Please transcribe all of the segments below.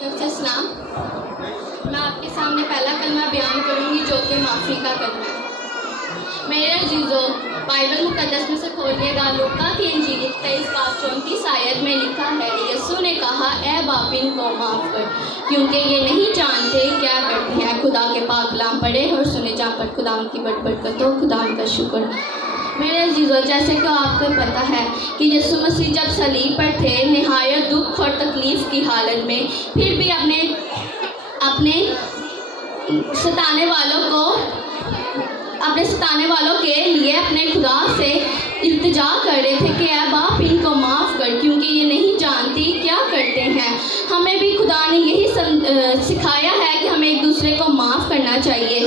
السلام، میں آپ کے سامنے پہلا کلمہ بیان کروں گی جو کہ معافی کا کلمہ ہے۔ میرے عزیزو، بائبل مقدس میں سے کھولیے گا، لوکا کی انجیل 23:34 آیت میں لکھا ہے، یسوع نے کہا اے باپ ان کو معاف کر کیونکہ یہ نہیں جانتے کیا کرتے ہیں۔ خدا کے پاک کلام پڑھے اور سنے جا پر خدا ان کی بڑی برکت ہو۔ خدا ان کا شکر۔ میرے عزیزو، جیسے کہ آپ کو پتہ ہے کہ یسوع مسیح جب صلیب پر تھے، نہایت دکھ اور تکلیف کی حالت میں، پھر بھی اپنے ستانے والوں کے لیے اپنے خدا سے التجا کر رہے تھے کہ اے باپ ان کو معاف کر کیونکہ یہ نہیں جانتی کیا کرتے ہیں۔ ہمیں بھی خدا نے یہی سکھایا ہے کہ ہمیں ایک دوسرے کو معاف کرنا چاہیے،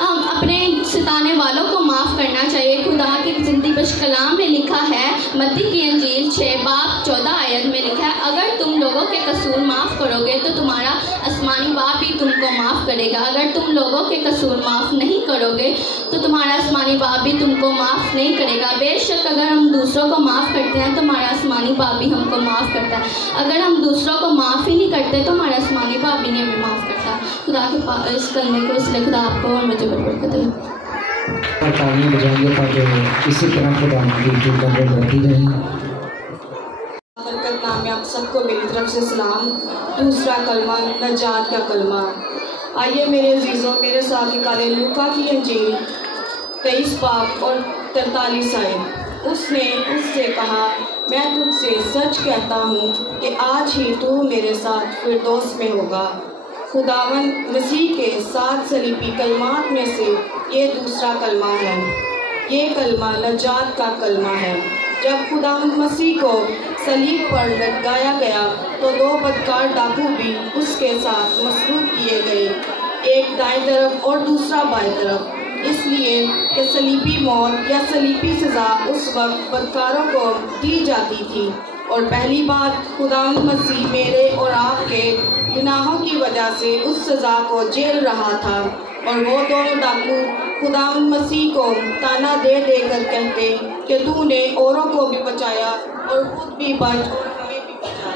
ہم اپنے ستانے والوں کو معاف کرنا چاہیے۔ خدا کے زندگی بخش کلام میں لکھا ہے، متی کی انجیل 6:14 آیت میں لکھا ہے، اگر تم لوگوں کے قصور معاف کرو گے تو تمہارا آسمانی باپ بھی تم کو معاف کرے گا، اگر تم لوگوں کے قصور معاف نہیں کرو گے تو تمہارا آسمانی باپ بھی تم کو معاف نہیں کرے گا۔ بے شک اگر ہم دوسروں کو معاف کرتے ہیں تو ہمارا آسمانی باپ بھی ہم کو معاف کرتا ہے، اگر ہم دوسروں کو معاف ہی نہیں کرتے تو ہمارا آسمانی باپ بھی نہیں ہمیں معاف کرتا۔ خدا کے پاس اس کرنے کے اس لیے خدا آپ کو اور مجھے برکت دے۔ تعلیم بجائیے تاکہ اسی طرح خدا کی برکت بڑھتی رہے۔ برکت نام میں آپ سب کو میری طرف سے سلام۔ دوسرا کلمہ نجات کا کلمہ۔ آئیے میرے عزیزوں، میرے ساتھ نکالے لوکا کی انجیل 23 باب اور 43 آیت۔ اس نے اس سے کہا، میں تجھ سے سچ کہتا ہوں کہ آج ہی تو میرے ساتھ فردوس میں ہوگا۔ خداوند مسیح کے 7 صلیبی کلمات میں سے یہ دوسرا کلمہ ہے۔ یہ کلمہ نجات کا کلمہ ہے۔ جب خداوند مسیح کو صلیب پر لٹکایا گیا تو 2 بدکار ڈاکو بھی اس کے ساتھ مسلوب کیے گئے، ایک دائیں طرف اور دوسرا بائیں طرف، اس لیے کہ صلیبی موت یا صلیبی سزا اس وقت بدکاروں کو دی جاتی تھی۔ اور پہلی بات، خداوند مسیح میرے اور آپ کے گناہوں کی وجہ سے اس سزا کو جھیل رہا تھا، اور وہ دونوں ڈاکو خداوند مسیح کو تانا دے دے کر کہتے کہ تو نے اوروں کو بھی بچایا اور خود بھی بچ اور ہمیں بھی بچا۔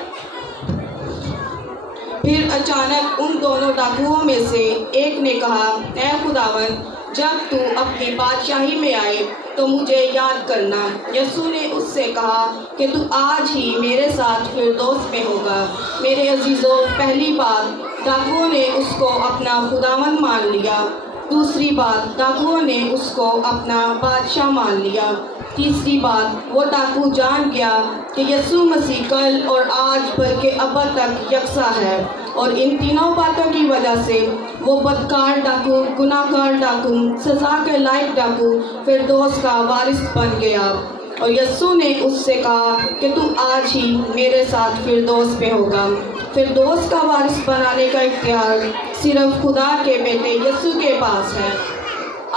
پھر اچانک ان دونوں ڈاکوؤں میں سے ایک نے کہا، اے خداوند، جب تو اپنی بادشاہی میں آئے تو مجھے یاد کرنا۔ یسوع نے اس سے کہا کہ تو آج ہی میرے ساتھ فردوس میں ہوگا۔ میرے عزیزوں، پہلی بات، ڈاکوؤں نے اس کو اپنا خداوند مان لیا۔ دوسری بات، ڈاکوؤں نے اس کو اپنا بادشاہ مان لیا۔ تیسری بات، وہ ڈاکو جان گیا کہ یسوع مسیح کل اور آج بلکہ ابد تک یکساں ہے، اور ان تینوں باتوں کی وجہ سے وہ بدکار ڈاکو، گناہ گار ڈاکو، سزا کے لائق ڈاکو فردوس کا وارث بن گیا۔ اور یسوع نے اس سے کہا کہ تو آج ہی میرے ساتھ فردوس میں ہوگا۔ فردوس کا وارث بنانے کا اختیار صرف خدا کے بیٹے یسوع کے پاس ہے۔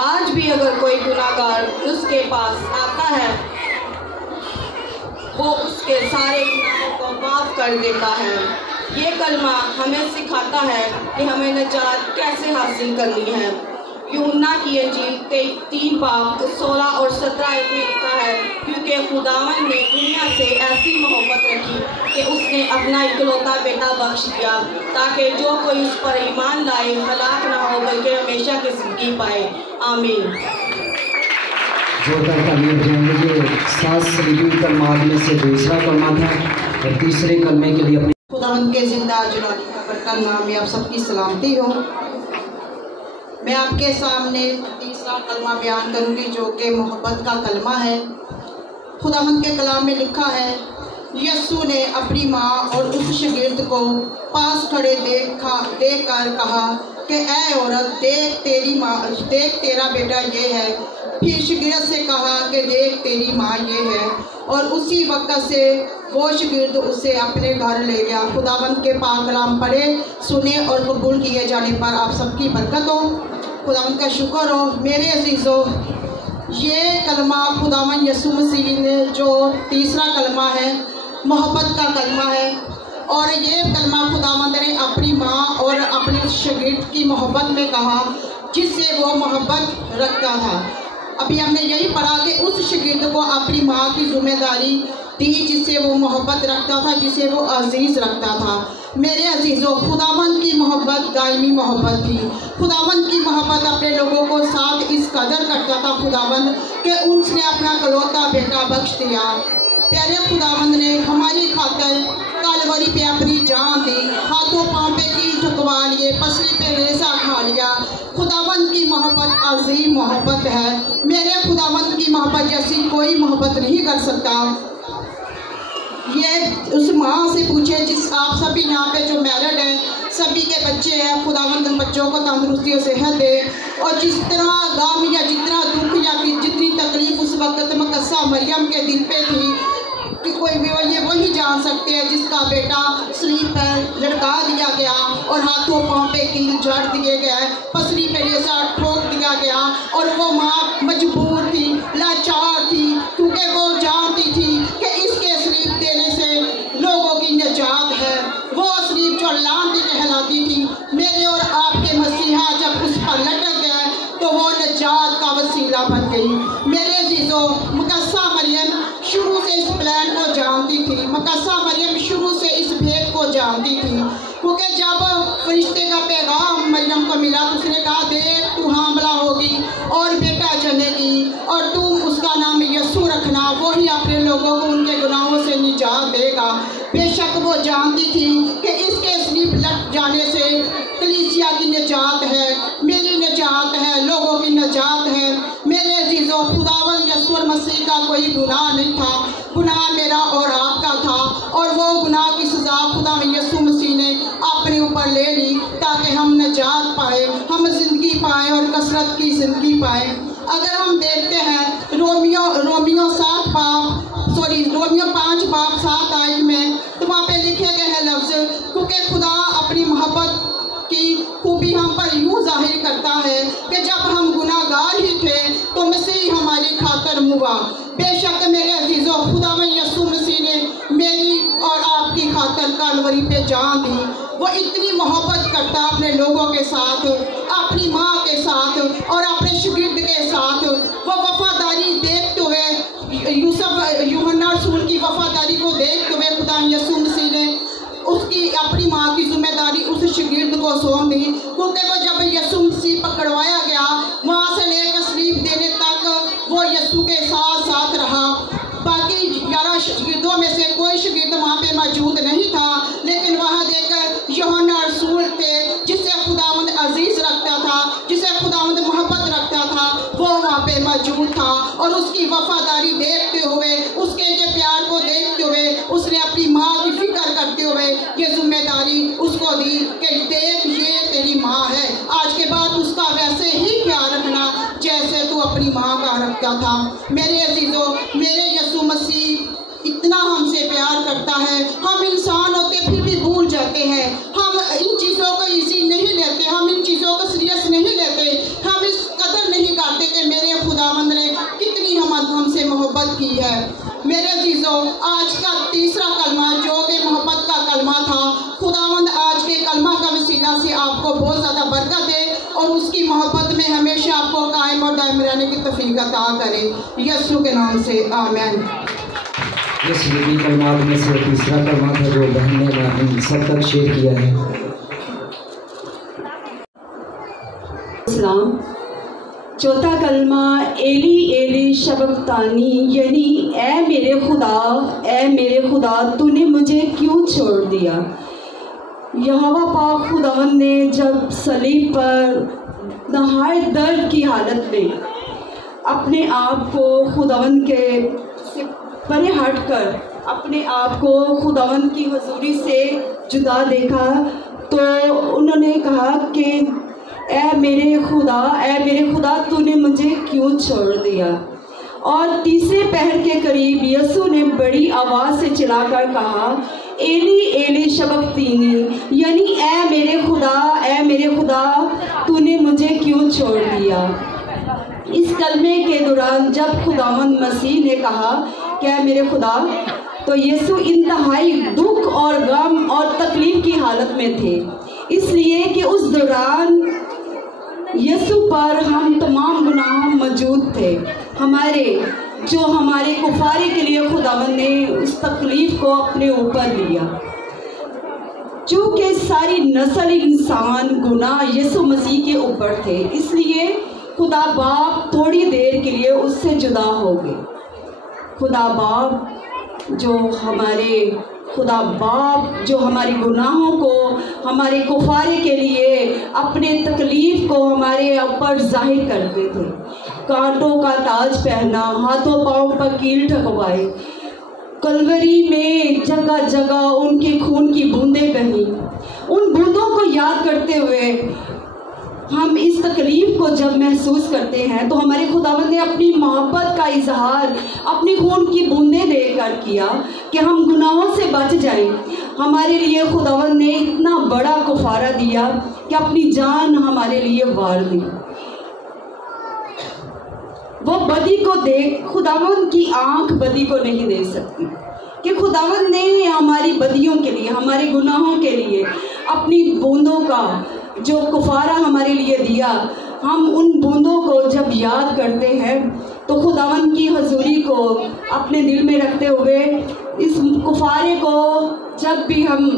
آج بھی اگر کوئی گناہ گار اس کے پاس آتا ہے، وہ اس کے سارے گناہوں کو معاف کر دیتا ہے۔ یہ کلمہ ہمیں سکھاتا ہے کہ ہمیں نجات کیسے حاصل کرنی ہے۔ یوحنا کی انجیل 3 باب 16 اور 17 آیت میں لکھا ہے، کیونکہ خداوند نے دنیا سے ایسی محبت رکھی کہ اس نے اپنا اکلوتا بیٹا بخش دیا، تاکہ جو کوئی اس پر ایمان لائے ہلاک نہ ہو بلکہ ہمیشہ کی زندگی پائے۔ آمین۔ زوردار تعلیم بجائیے۔ یہ 7 صلیبی کلمات میں سے دوسرا کلمہ تھا، اور تیسرے کلمے کے لیے خداوند کے زندہ جلالی کا برکت نام میں آپ سب کی سلامتی ہو۔ میں آپ کے سامنے تیسرا کلمہ بیان کروں گی جو کہ محبت کا کلمہ ہے۔ خداوند کے کلام میں لکھا ہے، یسوع نے اپنی ماں اور اس شاگرد کو پاس کھڑے دیکھ کر کہا کہ اے عورت، دیکھ تیرا بیٹا یہ ہے۔ پھر شاگرد سے کہا کہ دیکھ تیری ماں یہ ہے، اور اسی وقت سے وہ شاگرد اسے اپنے گھر لے گیا۔ خداوند کے پاک کلام پڑھے، سنے اور قبول کیے جانے پر آپ سب کی برکت ہو۔ خداوند کا شکر ہو۔ میرے عزیزوں، یہ کلمہ خداوند یسوع مسیح نے جو تیسرا کلمہ ہے، محبت کا کلمہ ہے، اور یہ کلمہ خداوند نے اپنی ماں اور اپنے شاگرد کی محبت میں کہا جس سے وہ محبت رکھتا تھا۔ ابھی ہم نے یہی پڑھا کہ اس شاگرد کو اپنی ماں کی ذمہ داری थी जिससे वो मोहब्बत रखता था, जिसे वो अजीज़ रखता था। मेरे अजीज़ों, खुदावंद की मोहब्बत दायमी मोहब्बत थी। खुदावंद की मोहब्बत अपने लोगों को साथ इस कदर करता था खुदावंद कि उसने अपना इकलौता बेटा बख्श दिया। प्यारे खुदावंद ने हमारी खातिर कालवरी पे अपनी जान दी, हाथों पाँव पे कील झुकवा लिए, पसली पे रेसा खा लिया। खुदावंद की मोहब्बत अजीम मोहब्बत है। मेरे खुदावंद की मोहब्बत जैसी कोई मोहब्बत नहीं कर सकता। ये उस माँ से पूछे जिस आप सभी यहाँ पे जो मैरिड है, सभी के बच्चे हैं, खुदावंद उन बच्चों को तंदुरुस्ती और सेहत दे। और जिस तरह गम या जितना दुख या जितनी तकलीफ उस वक्त मुकस्सा मरियम के दिल पे थी कि कोई भी ये वही जान सकते हैं जिसका बेटा सलीब पर लटका दिया गया और हाथों पाँव पे कील जड़ दिए गए, पसली पे रेसा ठोक दिया गया। और वो माँ मजबूर थी, लाचार थी, क्योंकि वो जानती थी कि इसके सलीब देने से लोगों की निजात है। वो सलीब जो लानती कहलाती थी, मेरे और आपके मसीहा जब उस पर लटक गए तो वो निजात का वसीला बन गई। मेरे अजीजों, मुकस्सा मरियम शुरू से इस प्लान को जानती थी, मुकस्सा मरियम शुरू से इस भेद को जानती थी, क्योंकि जब फरिश्ते का पैगाम मरियम को मिला तो उसने कहा, देख तू हामला होगी और बेटा जनेगी और तू उसका नाम यसू रखना, वो ही अपने लोगों को उनके गुनाहों से निजात देगा। बेशक वो जानती थी कि इसके सलीब लट जाने से कलीसिया की निजात है, मेरी निजात है, लोगों की निजात है। मेरे अजीज़ों, खुदावंद यीशु मसीह का कोई गुनाह नहीं था, गुनाह मेरा और आपका था। और वो गुनाह की सज़ा खुदावंद यीशु मसीह ने अपने ऊपर ले ली ताकि हम निजात पाए, हम ज़िंदगी पाएँ और कसरत की ज़िंदगी पाएँ। अगर हम देखते हैं रोमियो 5 बाब 7 आयत में, तो वहाँ पे लिखे गए हैं लफ्ज़, क्योंकि खुदा अपनी मोहब्बत की खूबी हम पर यूँ जाहिर करता है कि जब हम गुनाहगार ही थे तो मसीह हमारी खातिर मुआ। बेशक मेरे अजीज़ों, खुदावंद यीशु मसीह ने मेरी और आपकी खातिर कालवरी पे जान दी। वो इतनी मोहब्बत करता अपने लोगों के साथ, अपनी माँ के साथ और अपने शागिर्द के साथ। वो वफादारी देखते हुए, यूहन्ना रसूल की वफादारी को देखते हुए खुदा यीशु मसीह ने उसकी अपनी माँ की जिम्मेदारी उस शागिर्द को सौंप दी, क्योंकि वो जब यीशु मसीह पकड़वाया गया, वहाँ से लेकर सलीब देने तक वो यीशु के साथ साथ रहा। बाकी 11 शागिर्दों में से कोई शागिर्द वहाँ पे मौजूद नहीं था, लेकिन वहाँ देखकर यूहन्ना रसूल थे जिसे खुदावंद अजीज़ रखता था, जिसे खुदावंद मोहब्बत रखता था, वो वहाँ पे मौजूद था। और उसकी वफादारी देखते हुए, उसके ये प्यार को देखते हुए, उसने अपनी माँ की फिक्र करते हुए ये जिम्मेदारी उसको दी कि देख ये तेरी माँ है, आज के बाद उसका वैसे ही ख्याल रखना जैसे तू अपनी माँ का रखता था। मेरे अजीज़ों, मेरे यीशु मसीह इतना हमसे प्यार करता है। हम इंसान होते फिर भी भूल जाते हैं, हम इन चीज़ों को इजी नहीं लेते, हम इन चीज़ों को सीरियस नहीं लेते, हम इस कदर नहीं करते कि मेरे खुदावंद ने कितनी हमसे मोहब्बत की है। मेरे अजीज़ों, आज का तीसरा कलमा जो कि मोहब्बत का कलमा था, खुदावंद आज के कलमा का वसीला से आपको बहुत ज़्यादा बरकत दे और उसकी मोहब्बत में हमेशा आपको कायम और दायम रहने की तौफीक अता करे। यीशु के नाम से आमीन। इस विधि कलमात में से तीसरा कलमा था जो बहन ने हम सब तक शेयर किया है। इस्लाम चौथा कलमा एली एली शबक्तानी, यानी ए मेरे खुदा तूने मुझे क्यों छोड़ दिया। यहोवा पाक खुदावंद ने जब सलीब पर नहायत दर्द की हालत में अपने आप को खुदावंद के से परे हटकर अपने आप को खुदावंद की हुजूरी से जुदा देखा, तो उन्होंने कहा कि ए मेरे खुदा तूने मुझे क्यों छोड़ दिया। और तीसरे पहर के करीब यीशु ने बड़ी आवाज़ से चिल्लाकर कहा, एली एली शबक्तानी, यानी ए मेरे खुदा तूने मुझे क्यों छोड़ दिया। इस कलमे के दौरान जब खुदावंद मसीह ने कहा क्या मेरे खुदा, तो यीशु इंतहाई दुख और गम और तकलीफ की हालत में थे, इसलिए कि उस दौरान यीशु पर हम तमाम गुनाह मौजूद थे। हमारे جو ہمارے کفارے کے لیے خداوند نے اس تکلیف کو اپنے اوپر لیا۔ چونکہ ساری نسل انسان گناہ یسوع مسیح کے اوپر تھے، اس لیے خدا باپ تھوڑی دیر کے لیے اس سے جدا ہو گئے۔ خدا باپ جو ہماری گناہوں کو، ہمارے کفارے کے لیے اپنے تکلیف کو ہمارے اوپر ظاہر کرتے تھے، کانٹوں کا تاج پہنا، ہاتھوں پاؤں پر کیل ٹھکوائے، کلوری میں جگہ جگہ ان کے خون کی بوندیں بہیں۔ ان بوندوں کو یاد کرتے ہوئے ہم اس تکلیف کو جب محسوس کرتے ہیں تو ہمارے خداوند نے اپنی محبت کا اظہار اپنی خون کی بوندیں دے کر کیا کہ ہم گناہوں سے بچ جائیں۔ ہمارے لیے خداوند نے اتنا بڑا کفارہ دیا کہ اپنی جان ہمارے لیے وار دی۔ وہ بدی کو دیکھ، خداوند کی آنکھ بدی کو نہیں دے سکتی، کہ خداوند نے ہماری بدیوں کے لیے، ہمارے گناہوں کے لیے اپنی بوندوں کا جو کفارہ ہمارے لیے دیا۔ ہم ان بوندوں کو جب یاد کرتے ہیں تو خداوند کی حضوری کو اپنے دل میں رکھتے ہوئے اس کفارے کو جب بھی ہم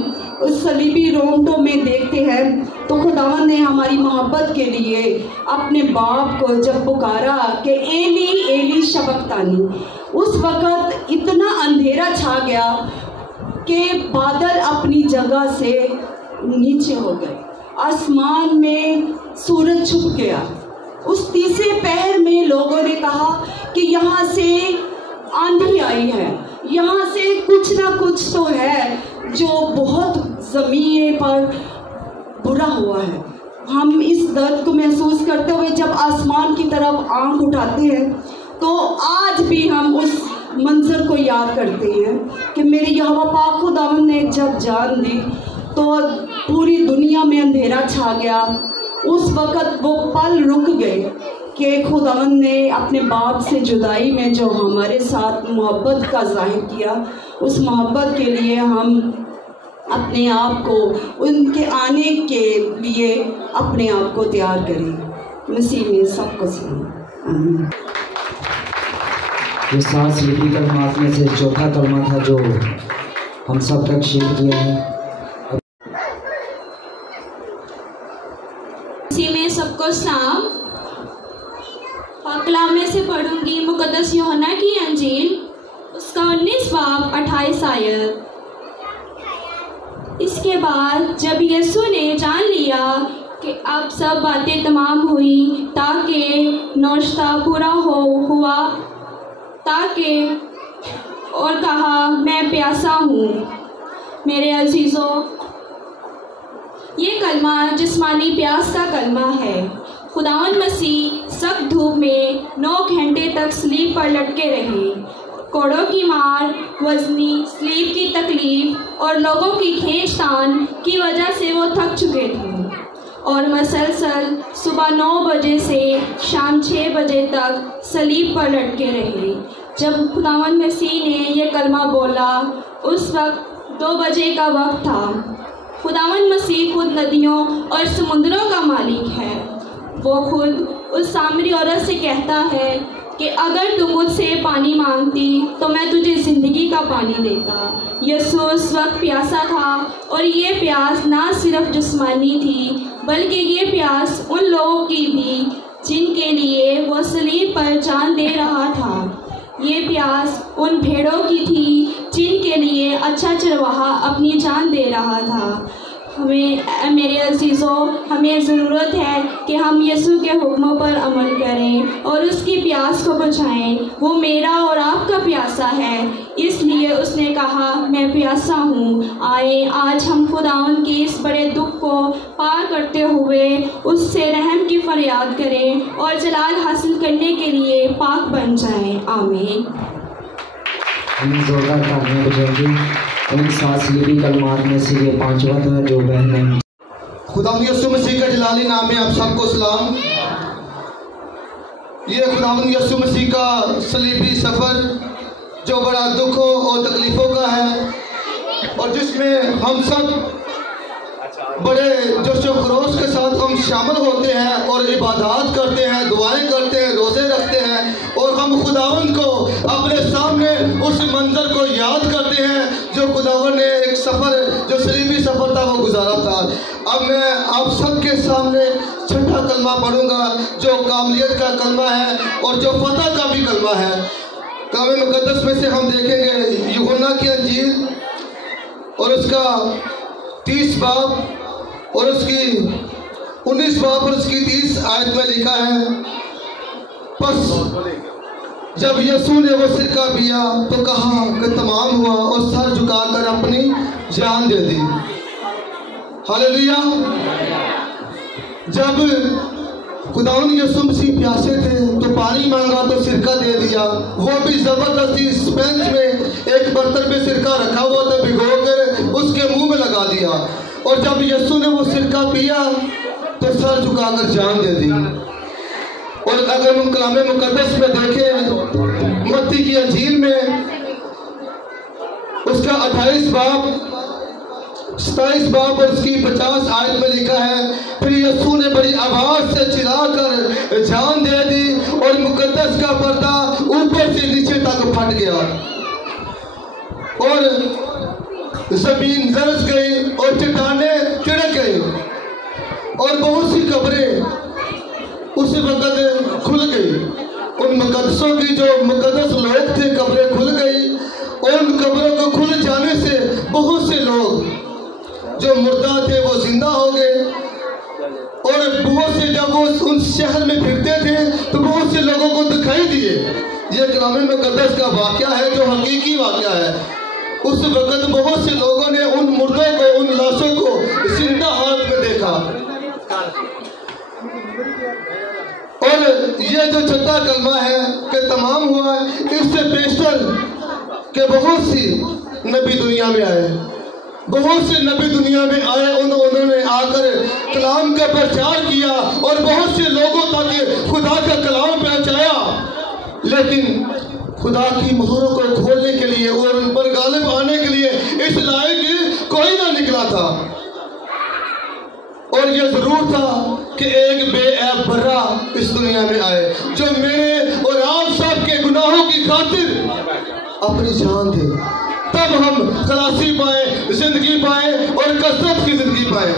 اس صلیبی رومٹوں میں دیکھتے ہیں تو خداوند نے ہماری محبت کے لیے اپنے باپ کو جب پکارا کہ ایلی ایلی شبقتانی، اس وقت اتنا اندھیرا چھا گیا کہ بادل اپنی جگہ سے نیچے ہو گئے، آسمان میں سورج چھپ گیا۔ اس تیسرے پہر میں لوگوں نے کہا کہ یہاں سے آندھی آئی ہے، یہاں سے کچھ نہ کچھ تو ہے جو بہت زمین پر برا ہوا ہے۔ ہم اس درد کو محسوس کرتے ہوئے جب آسمان کی طرف آنکھ اٹھاتے ہیں تو آج بھی ہم اس منظر کو یاد کرتے ہیں کہ میرے یہوہ پاک خداوند نے جب جان دی تو پوری دنیا میں اندھیرا چھا گیا۔ اس وقت وہ پل رک گئے کہ خداوند نے اپنے باپ سے جدائی میں جو ہمارے ساتھ محبت کا ظاہر کیا، اس محبت کے لیے ہم اپنے آپ کو ان کے آنے کے لیے اپنے آپ کو تیار کریں۔ مسیح میں سب کو سلام۔ آمین۔ یہ 7 صلیبی کلمات میں سے چوتھا کلمہ تھا جو ہم سب تک شیئر کیا ہے۔ مسیح میں سب کو سلام۔ کلام میں سے پڑھوں گی مقدس یوحنا کی انجیل، اس کا 19 باب 28 آیت۔ اس کے بعد جب یسوع نے جان لیا کہ اب سب باتیں تمام ہوئی تاکہ نوشتہ پورا ہوا تاکہ اور کہا میں پیاسا ہوں۔ میرے عزیزوں، یہ کلمہ جسمانی پیاس کا کلمہ ہے۔ خداوند مسیح سخت دھوپ میں 9 گھنٹے تک صلیب پر لٹکے رہے۔ کوڑوں کی مار، وزنی صلیب کی تکلیف اور لوگوں کی کھینچ تان کی وجہ سے وہ تھک چکے تھے اور مسلسل صبح 9 بجے سے شام 6 بجے تک صلیب پر لٹکے رہے۔ جب خداوند مسیح نے یہ کلمہ بولا اس وقت 2 بجے کا وقت تھا۔ خداوند مسیح خود ندیوں اور سمندروں کا مالک ہے۔ وہ خود اس سامری عورت سے کہتا ہے کہ اگر تو مجھ سے پانی مانگتی تو میں تجھے زندگی کا پانی دیتا۔ یسوع اس وقت پیاسا تھا اور یہ پیاس نہ صرف جسمانی تھی بلکہ یہ پیاس ان لوگوں کی بھی جن کے لیے وہ صلیب پر جان دے رہا تھا۔ یہ پیاس ان بھیڑوں کی تھی جن کے لیے اچھا چرواہا اپنی جان دے رہا تھا۔ میرے عزیزوں، ہمیں ضرورت ہے کہ ہم یسوع کے حکموں پر عمل کریں اور اس کی پیاس کو بجھائیں۔ وہ میرا اور آپ کا پیاسا ہے، اس لیے اس نے کہا میں پیاسا ہوں۔ آئے آج ہم خداوند کے اس بڑے دکھ کو پار کرتے ہوئے اس سے رحم کی فریاد کریں اور جلال حاصل کرنے کے لیے پاک بن جائیں۔ آمین۔ ہمیں زوردار تالیاں بجائیں گے۔ ان 7 صلیبی کلمات میں سے یہ 5واں تھا جو بہن خداوند یسوع مسیح کا جلالی نام میں آپ سب کو سلام۔ یہ خداوند یسوع مسیح کا صلیبی سفر جو بڑا دکھوں اور تکلیفوں کا ہے اور جس میں ہم سب بڑے جوش و خروش کے ساتھ ہم شامل ہوتے ہیں اور عبادات کرتے ہیں، دعائیں کرتے ہیں، روزے رکھتے ہیں اور ہم خداوند کو اپنے سامنے اس منظر کو یاد کرتے ہیں جو خداوند نے ایک سفر، جو صلیبی سفر تھا، وہ گزارا تھا۔ اب میں آپ سب کے سامنے چھٹا کلمہ پڑھوں گا جو کاملیت کا کلمہ ہے اور جو فتح کا بھی کلمہ ہے۔ کلام مقدس میں سے ہم دیکھیں گے یوحنا کی انجیل اور اس کا 30 باب اور اس کی 19 باب اور اس کی 30 آیت میں لکھا ہے، پس جب یسوع نے وہ سرکہ پیا تو کہا کہ تمام ہوا اور سر جھکا کر اپنی جان دے دی۔ ہاللیلویا۔ جب خداوند یسوع مسیح پیاسے تھے تو پانی مانگا تو سرکہ دے دیا، وہ بھی زبردستی اسپنج میں ایک برتن میں سرکہ رکھا ہوا تھا، بھگو کر اس کے منہ میں لگا دیا، اور جب یسوع نے وہ سرکہ پیا تو سر جھکا کر جان دے دی۔ اور اگر ہم کلام مقدس میں دیکھیں متی کی انجیل میں اس کا 28 باب 27 باب اور اس کی 50 آیت میں لکھا ہے، پھر یسوع نے بڑی آواز سے چلا کر جان دے دی اور مقدس کا پردہ اوپر سے نیچے تک پھٹ گیا اور زمین لرز گئی اور چٹانیں چڑک گئی اور بہت سی قبریں اس وقت کھل گئی۔ ان مقدسوں کی جو مقدس لوگ تھے قبریں کھل گئی اور ان قبروں کو کھل جانے سے بہت سے لوگ جو مردہ تھے وہ زندہ ہو گئے، اور بہت سے جب وہ ان شہر میں پھرتے تھے تو بہت سے لوگوں کو دکھائی دیے۔ یہ کلام مقدس کا واقعہ ہے جو حقیقی واقعہ ہے۔ اس وقت بہت سے لوگوں نے ان مردوں کو، ان لاشوں کو زندہ حالت میں دیکھا۔ اور یہ جو چھٹا کلمہ ہے کہ تمام ہوا ہے، اس سے بیشتر کہ بہت سی نبی دنیا میں آئے، بہت سے نبی دنیا میں آئے، انہوں نے آ کر کلام کا پرچار کیا اور بہت سے لوگوں تک خدا کا کلام پہنچایا، لیکن خدا کی مہروں کو کھولنے کے لیے اور ان پر غالب آنے کے لیے اس لائق کوئی نہ نکلا تھا۔ اور یہ ضرور تھا کہ ایک بے عیب برا اس دنیا میں آئے جو میرے اور آپ سب کے گناہوں کی خاطر اپنی جان دے، تب ہم خلاصی پائیں، زندگی پائیں اور کثرت کی زندگی پائیں۔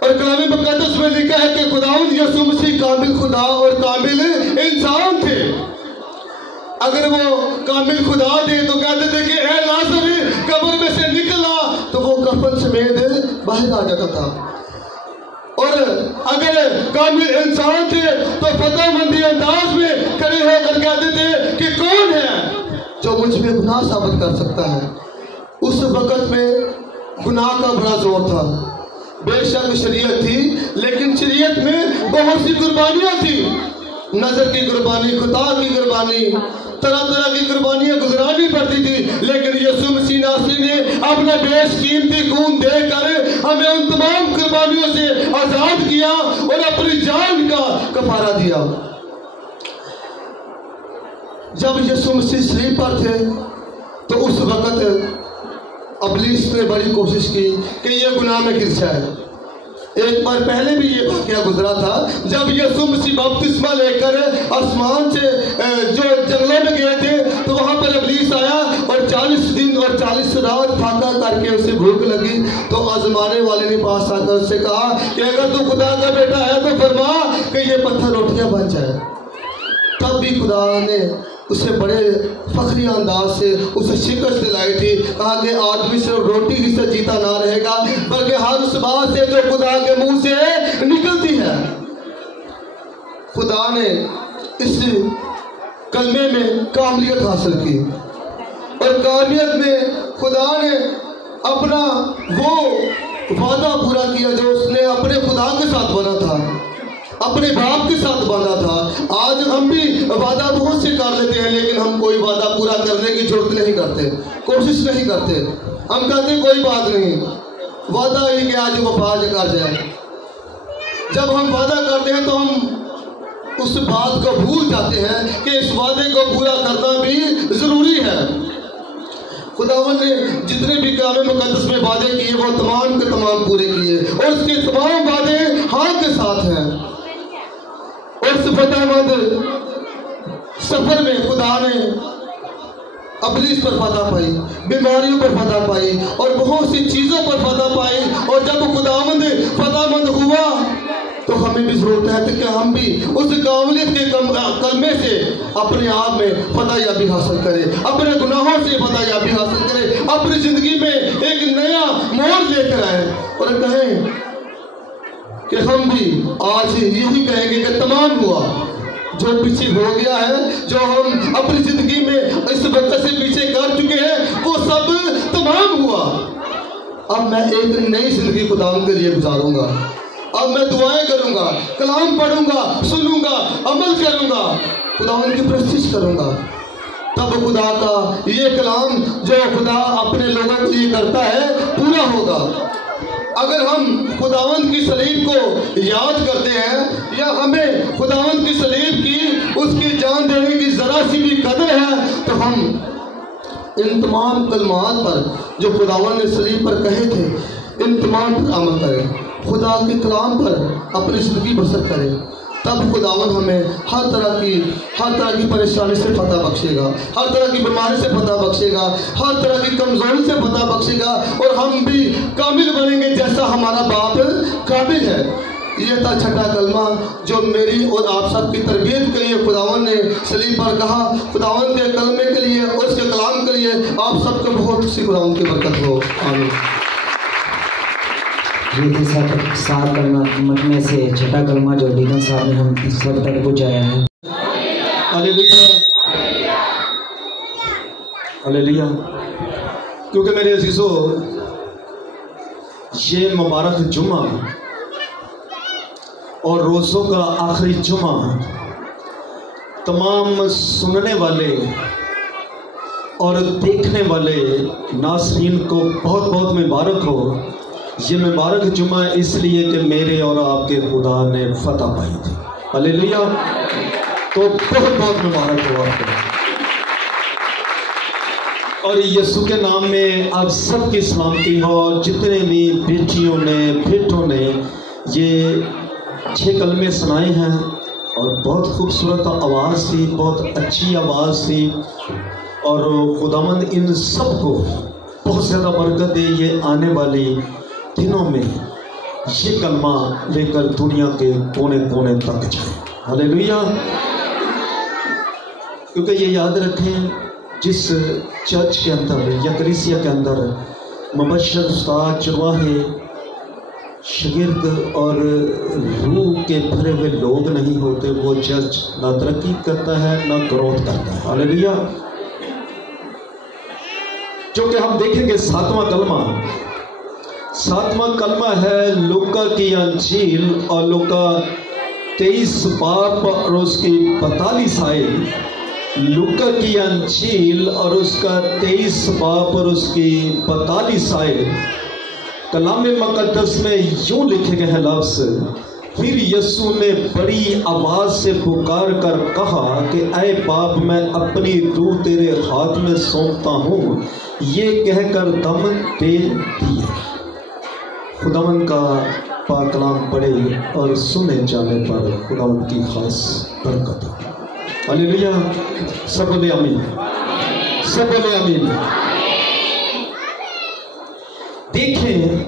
اور کلام مقدس میں لکھا ہے کہ خداوند یسوع مسیح کامل خدا اور کامل انسان تھے۔ اگر وہ کامل خدا تھے تو کہتے تھے کہ اے لازر قبر میں سے نکلا تو وہ کفن سمیت باہر آ جاتا تھا، اور اگر کامل انسان تھے تو فتح مندی انداز میں کھڑے ہو کر کہتے تھے کہ کون ہے جو مجھ میں گناہ ثابت کر سکتا ہے۔ اس وقت میں گناہ کا بڑا زور تھا، بے شک شریعت تھی لیکن شریعت میں بہت سی قربانیاں تھی، نظر کی قربانی، خطا کی قربانی، طرح طرح کی قربانیاں گزرانی پڑتی تھی، لیکن یسوع مسیح ناصری نے اپنا بیش قیمتی خون دے کر ہمیں ان تمام قربانیوں سے آزاد کیا اور اپنی جان کا کفارہ دیا۔ جب یسوع مسیح صلیب پر تھے تو اس وقت ابلیس نے بڑی کوشش کی کہ یہ گناہ میں گر جائے۔ ایک بار پہلے بھی یہ واقعہ گزرا تھا جب یسوع مسیح بپتسمہ لے کر آسمان سے جو جنگلوں میں گئے تھے تو وہاں پر ابلیس آیا اور 40 دن اور 40 رات پھاقا کر کے اسے بھوک لگی تو آزمانے والے نے پاس آ کر اس سے کہا کہ اگر تو خدا کا بیٹا ہے تو فرما کہ یہ پتھر روٹیاں بن جائے۔ تب بھی خدا نے اسے بڑے فخری انداز سے اسے شکست دلائی تھی، کہا کہ آدمی صرف روٹی ہی سے جیتا نہ رہے گا بلکہ ہر اس بات سے جو خدا کے منہ سے نکلتی ہے۔ خدا نے اس کلمے میں کاملیت حاصل کی اور کاملیت میں خدا نے اپنا وہ وعدہ پورا کیا جو اس نے اپنے خدا کے ساتھ بنا تھا، اپنے باپ کے ساتھ باندھا تھا۔ آج ہم بھی وعدہ بہت سے کر لیتے ہیں لیکن ہم کوئی وعدہ پورا کرنے کی ضرورت نہیں کرتے، کوشش نہیں کرتے، ہم کہتے کوئی بات نہیں، وعدہ ہی کہ آج وفا کر جائے۔ جب ہم وعدہ کرتے ہیں تو ہم اس بات کو بھول جاتے ہیں کہ اس وعدے کو پورا کرنا بھی ضروری ہے۔ خداوند نے جتنے بھی کلام مقدس میں وعدے کیے وہ تمام کے تمام پورے کیے، اور اس کے تمام وعدے ہاں کے ساتھ ہیں۔ اور اس فتح مند سفر میں خدا نے ابلیس پر فتح پائی، بیماریوں پر فتح پائی، اور بہت سی چیزوں پر فتح پائی۔ اور جب خداوند فتح مند ہوا تو ہمیں بھی ضرورت ہے کہ ہم بھی اس قابلیت کے کلمے سے اپنے آپ میں فتح یابی حاصل کریں، اپنے گناہوں سے فتح یابی حاصل کریں، اپنی زندگی میں ایک نیا موڑ لے کر آئیں، اور کہیں کہ ہم بھی آج یہی کہیں گے کہ تمام ہوا، جو پیچھے ہو گیا ہے، جو ہم اپنی زندگی میں اس وقت سے پیچھے کر چکے ہیں، وہ سب تمام ہوا۔ اب میں ایک نئی زندگی خداوند کے لیے گزاروں گا، اب میں دعائیں کروں گا، کلام پڑھوں گا، سنوں گا، عمل کروں گا، خداوند کی پرستش کروں گا۔ تب خدا کا یہ کلام جو خدا اپنے لوگوں کے لیے کرتا ہے پورا ہوگا۔ اگر ہم خداوند کی صلیب کو یاد کرتے ہیں، یا ہمیں خداوند کی صلیب کی اس کی جان دینے کی ذرا سی بھی قدر ہے، تو ہم ان تمام کلمات پر جو خداوند نے صلیب پر کہے تھے، ان تمام پر عمل کریں، خدا کے کلام پر اپنی زندگی بسر کریں۔ تب خداوند ہمیں ہر طرح کی پریشانی سے فتح بخشے گا، ہر طرح کی بیماری سے فتح بخشے گا، ہر طرح کی کمزوری سے فتح بخشے گا، اور ہم بھی کامل بنیں گے جیسا ہمارا باپ کامل ہے۔ یہ تھا چھٹا کلمہ جو میری اور آپ سب کی تربیت کے لیے خداوند نے صلیب پر کہا۔ خداوند کے کلمے کے لیے اور اس کے کلام کے لیے آپ سب کو بہت سی خداوند کی برکت ہو، آمین۔ یہ تھے 7 کلمہ میں سے چھٹا کلمہ جو ڈیکن صاحب نے ہم اس وقت تک پہنچایا ہے۔ ہلیلویا، ہلیلویا۔ کیونکہ میرے عزیزو، یہ مبارک جمعہ اور روزوں کا آخری جمعہ تمام سننے والے اور دیکھنے والے ناظرین کو بہت بہت مبارک ہو۔ یہ مبارک جمعہ اس لیے کہ میرے اور آپ کے خدا نے فتح پائی تھی۔ ہلیلویا، تو بہت بہت مبارک ہو آپ کو۔ اور یسوع کے نام میں آپ سب کی سلامتی ہو۔ جتنے بھی بیٹیوں نے بیٹوں نے یہ 6 کلمے سنائے ہیں، اور بہت خوبصورت آواز تھی، بہت اچھی آواز تھی، اور خداوند ان سب کو بہت زیادہ برکت دے، یہ آنے والی دنوں میں یہ کلمہ لے کر دنیا کے کونے کونے تک جائے۔ ہلیلویا۔ کیونکہ یہ یاد رکھیں، جس چرچ کے اندر یا کلیسیا کے اندر مبشر، استاد، چرواہے، شاگرد اور روح کے بھرے ہوئے لوگ نہیں ہوتے، وہ چرچ نہ ترقی کرتا ہے نہ گروتھ کرتا ہے۔ ہلیلویا۔ جو کہ ہم دیکھیں گے 7واں کلمہ ہے لوکا کی انجیل، اور لوکا 23 باب اور اس کی 42 آیت۔ لوکا کی انجیل اور اس کا 23 باب اور اس کی 42 آیت۔ کلام مقدس میں یوں لکھے گئے ہیں لفظ، پھر یسوع نے بڑی آواز سے پکار کر کہا کہ اے باپ، میں اپنی روح تیرے ہاتھ میں سونپتا ہوں، یہ کہہ کر دم دے دیے۔ خداوند کا پاک کلام پڑھے اور سنے جانے پر خداوند کی خاص برکت ہو۔ ہلیلویا۔ سب بولے آمین، سب بولے آمین۔ دیکھیں،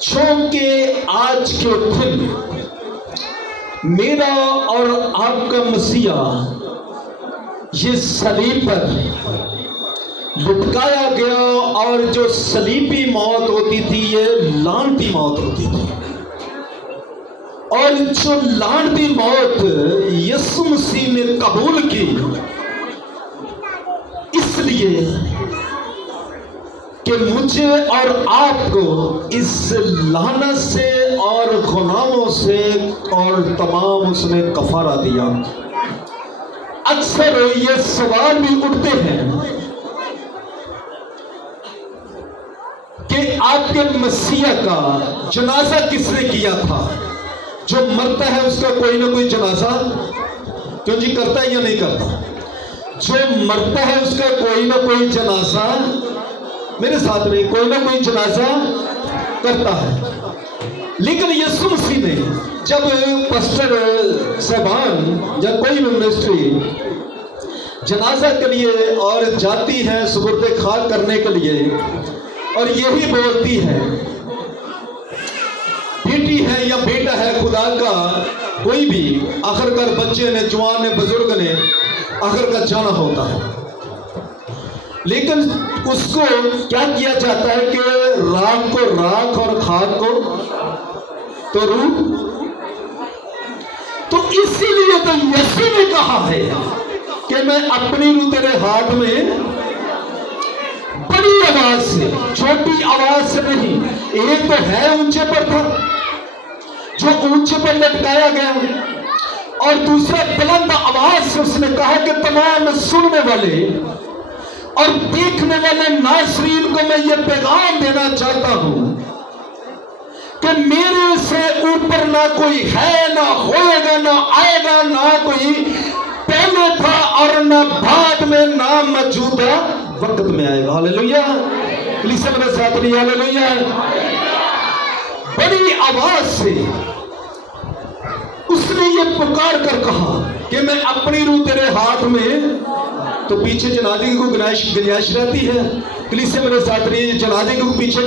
چونکہ آج کے دن میرا اور آپ کا مسیحا یہ صلیب پر لٹکایا گیا، اور جو صلیبی موت ہوتی تھی یہ لعنتی موت ہوتی تھی، اور جو لعنتی موت یسوع مسیح نے قبول کی، اس لیے کہ مجھے اور آپ کو اس لعنت سے اور غلاموں سے اور تمام اس نے کفارہ دیا۔ اکثر یہ سوال بھی اٹھتے ہیں کہ آپ کے مسیح کا جنازہ کس نے کیا تھا؟ جو مرتا ہے اس کا کوئی نہ کوئی جنازہ کیوں جی کرتا ہے یا نہیں کرتا؟ जो मरता है उसका कोई ना कोई जनाजा, मेरे साथ में कोई ना कोई जनाजा करता है। लेकिन यीशु मसीह ने जब पास्टर साहबान या कोई भी मिनिस्ट्री जनाजा के लिए और जाती है सुबुर्द खाक करने के लिए, और यही बोलती है, बेटी है या बेटा है खुदा का, कोई भी आखिरकार बच्चे ने, जवान ने, बुजुर्ग ने आखिरकार जाना होता है। लेकिन उसको क्या किया जाता है कि राख को राख और खाक को तो रूह। तो इसीलिए तो यीशु ने कहा है कि मैं अपनी रूह तेरे हाथ में, बड़ी आवाज से, छोटी आवाज से नहीं। एक तो है ऊंचे पर था जो ऊंचे पर लटकाया गया, और दूसरा बुलंद आवाज से उसने कहा कि तमाम सुनने वाले और देखने वाले नाज़रीन को मैं ये पैगाम देना चाहता हूं कि मेरे से ऊपर ना कोई है, ना होएगा, ना आएगा, ना कोई पहले था और ना बाद में, ना मौजूदा वक्त में आएगा। हालेलुया। कलीसिया मेरे साथ नहीं, हालेलुया। बड़ी आवाज से उसने ये पुकार कर कहा कि मैं अपनी रूह तेरे हाथ में। तो पीछे जनाजे की गुंजाइश रहती है। कलीसिया मेरे साथ नहीं, जनाजे को पीछे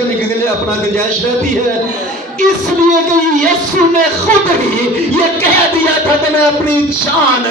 अपना गुंजाइश रहती है, इसलिए कि यीशु ने खुद ही ये कह दिया था कि मैं अपनी जान,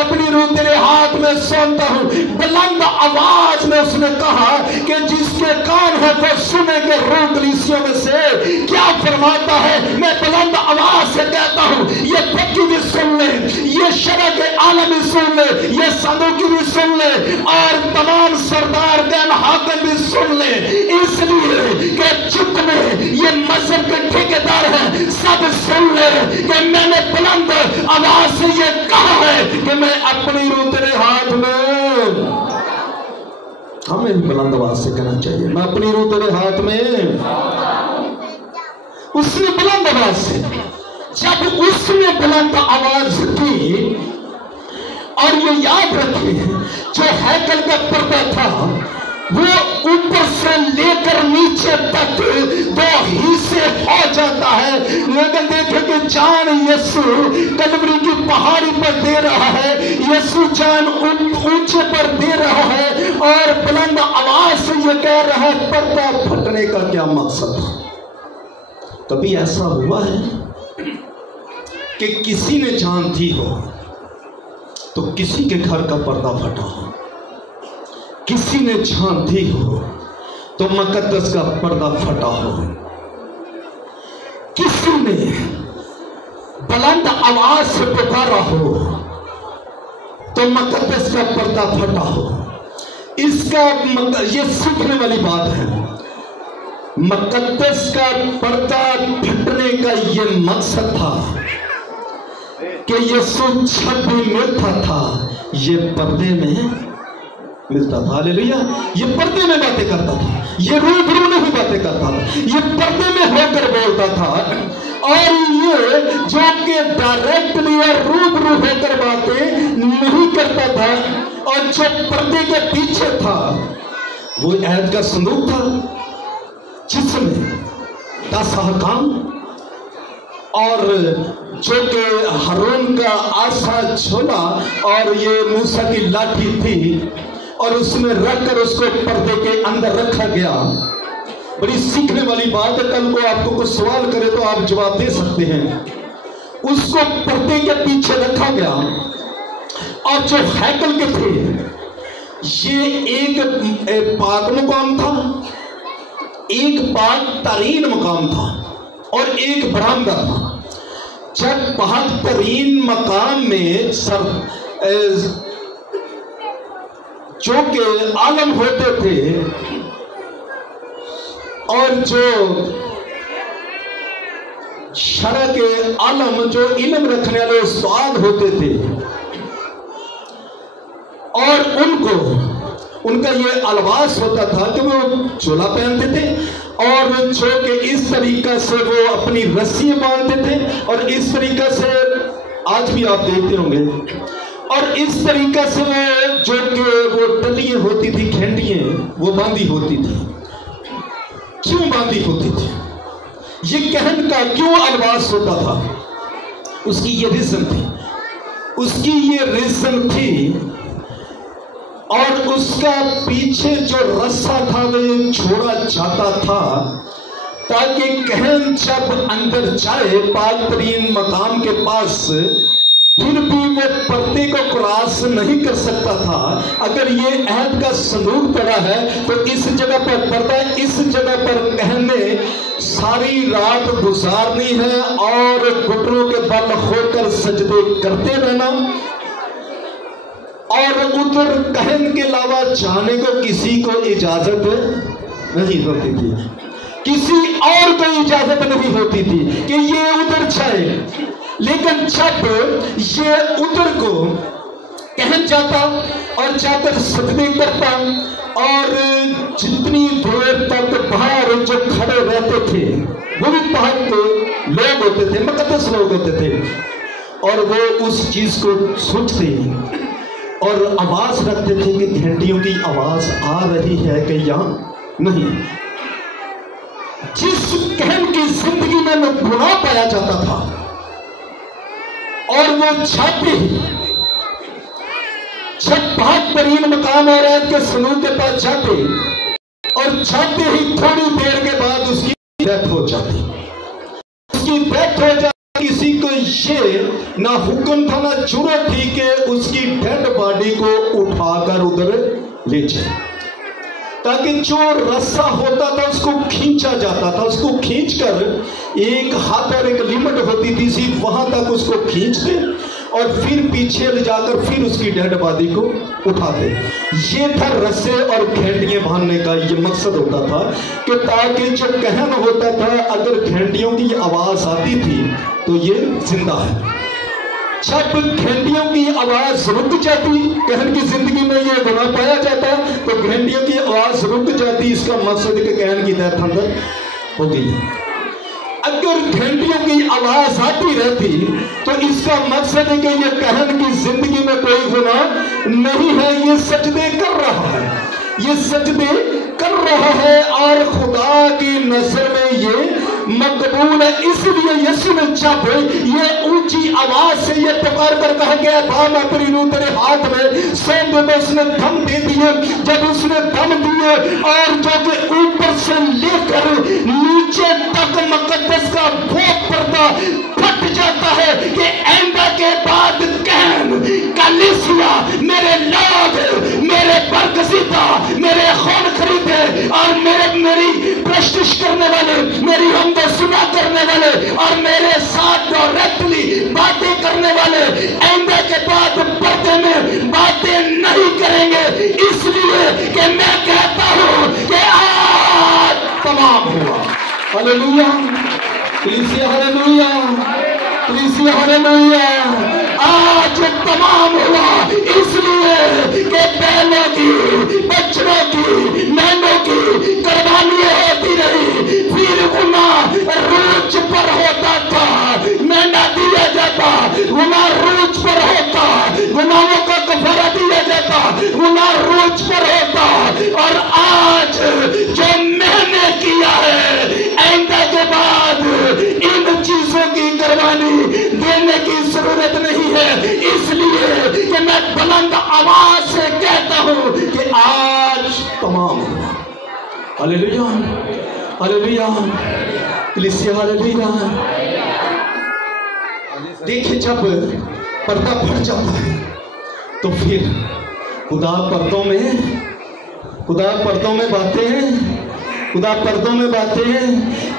अपनी रूह तेरे हाथ में सौंपता हूं। बुलंद आवाज में उसने कहा कि जिसके कान है वो सुने के रूह कलीसियों में से क्या फरमाता है। मैं बुलंद आवाज से कहता हूं, ये फकीर भी सुन ले, ये शरह के आलम भी सुन ले, ये सदूकी भी सुन ले, और तमाम सरदार गैन हाकिम भी सुन ले। इसलिए कि जितने ये मजहब के ठेकेदार हैं सब सुन ले कि मैंने बुलंद आवाज से ये कहा है कि मैं अपनी रूह तेरे हाथ में। हमें भी बुलंद आवाज से कहना चाहिए, मैं अपनी रूह तेरे हाथ में। उसने बुलंद आवाज से, जब उसने बुलंद आवाज की, और ये याद रखें जो हैकल का पर्दा था वो ऊपर से लेकर नीचे तक 2 हिस्से हो जाता है। लेकिन देखे कि जान यीशु कलवरी की पहाड़ी पर दे रहा है, यीशु जान ऊंचे पर दे रहा है, और बुलंद आवाज से ये कह रहा है पर्दा फटने का क्या मकसद था। कभी ऐसा हुआ है कि किसी ने जान दी हो तो किसी के घर का पर्दा फटा हो, किसी ने जान दी हो तो मुकद्दस का पर्दा फटा हो, किसी ने बुलंद आवाज से पुकारा हो तो मुकद्दस का पर्दा फटा हो। इसका ये सीखने वाली बात है। मुकद्दस का पर्दा फटने का ये मकसद था कि यीशु जब भी मिलता था ये पर्दे में मिलता था। हालेलुया। ये पर्दे में बातें करता था, ये रूबरू नहीं बातें करता था, ये पर्दे में होकर बोलता था। और ये जो कि डायरेक्टली और रूबरू होकर बातें नहीं करता था, और जो पर्दे के पीछे था वो ऐद का संदूक था जिसमें 10 अहकाम और जो कि हारून का आसा झोला और ये मूसा की लाठी थी, और उसमें रखकर उसको पर्दे के अंदर रखा गया। बड़ी सीखने वाली बात है। कल को आपको कुछ सवाल करे तो आप जवाब दे सकते हैं। उसको पर्दे के पीछे रखा गया, और जो हैकल के थे ये एक पाक मुकाम था, एक पाक तरीन मुकाम था, और एक बरामदा था। जब पाक तरीन मकाम में जो के आलम होते थे, और जो शरअ के आलम, जो इल्म रखने वाले उस्ताद होते थे, और उनका ये अलवास होता था कि वो चोला पहनते थे, और जो कि इस तरीका से वो अपनी रस्सियां बांधते थे, और इस तरीका से आज भी आप देखते होंगे, और इस तरीका से वो जो कि वो टलियां होती थी, घेंटियां, वो बांधी होती थी। क्यों बांधी होती थी? ये कहन का क्यों अनवास होता था? उसकी ये रीजन थी, उसकी ये रीजन थी। और उसका पीछे जो रस्सा था वो छोड़ा जाता था ताकि कहन जब अंदर जाए पाक तरीन मकाम के पास, फिर भी वो पर्दे को क्रॉस नहीं कर सकता था। अगर ये अहद का संदूक पड़ा है तो इस जगह पर पर्दा, इस जगह पर कहने सारी रात गुजारनी है और घुटनों के बल होकर सजदे करते रहना, और उधर कहन के अलावा जाने को किसी को इजाजत नहीं होती थी, किसी और को इजाजत नहीं होती थी कि ये उधर जाए। लेकिन जब ये उधर को कहन जाता और जाकर सजदे करता, और जितनी देर तक बाहर जो खड़े रहते थे वो भी बहुत लोग होते थे, मुकद्दस लोग होते थे, और वो उस चीज को सोचते और आवाज रखते थे कि घंटियों की आवाज आ रही है कि या नहीं। जिस कहन की जिंदगी में गुनाह पाया जाता था और वो छाते ही जब बहुत बरीन मकाम और ऐद के सनूक के पास जाते और छाते ही थोड़ी देर के बाद उसकी डेथ हो जाती, उसकी डेथ हो जाती। किसी को ये ना हुक्म था ना जरूरत थी कि उसकी डेड बॉडी को उठाकर उधर ले जाए, ताकि जो रस्सा होता था उसको खींचा जाता था, उसको खींचकर एक हाथ और एक लिमिट होती थी, सिर्फ वहां तक उसको खींचते और फिर पीछे ले जाकर फिर उसकी डेड बॉडी को उठाते। ये था रस्से और घेंटियां बांधने का ये मकसद होता था कि ताकि जो कहन होता था अगर घेंटियों की आवाज आती थी तो ये जिंदा है। जब घेंटियों की आवाज रुक जाती, कहन की जिंदगी में ये गुनाह पाया जाता तो घेंटियों की आवाज रुक जाती, इसका मकसद है कि कहन की डेथ अंदर हो गई। अगर घंटियों की आवाज आती रहती तो इसका मकसद है कि ये कहन की जिंदगी में कोई गुनाह नहीं है, ये सजदे कर रहा है, ये सजदे कर रहा है और खुदा की नजर में ये मकबूल है। इसलिए यीशु ने जब ये ऊंची आवाज से ये पुकार कर कहा गया था मैं तेरी रूह तेरे हाथ में सौंप देता, उसने दम दे दिए। जब उसने दम दिए और जो कि ऊपर से लेकर नीचे तक मुकद्दस का वो पर्दा फट जाता है कि एंदा के बाद कहन कलीसिया मेरे लोग, मेरे बरगज़ीदा, मेरे खून खरीदे और मेरी प्रस्तुत करने वाले, मेरी हमदो सुना करने वाले और मेरे साथ डायरेक्टली बातें करने वाले एंदा के बाद पर्दे में बातें नहीं करेंगे, इसलिए कि मैं कहता हूं कि आज तमाम हुआ। हालेलुया, कलीसिया हालेलुया, कलीसिया हालेलुया। आज तमाम हुआ इसलिए कि बैलों की, बछड़ों की, मेंढों की कुर्बानियां होती रही, फिर गुनाह रूज पर होता था, मेंढा दिया जाता, गुनाह रूज पर होता, गुनाहों का कफारा दिया जाता, गुनाह रूज पर होता। और आज जो मैंने किया है आइंदा के बाद इन चीजों की कुर्बानी देने की जरूरत नहीं है, इसलिए कि मैं बुलंद आवाज से कहता हूं कि आज तमाम हुआ। हालेलुया, हालेलुया, कलीसिया हालेलुया। देखिए जब पर्दा फट जाता है तो फिर खुदा पर्दों में बातें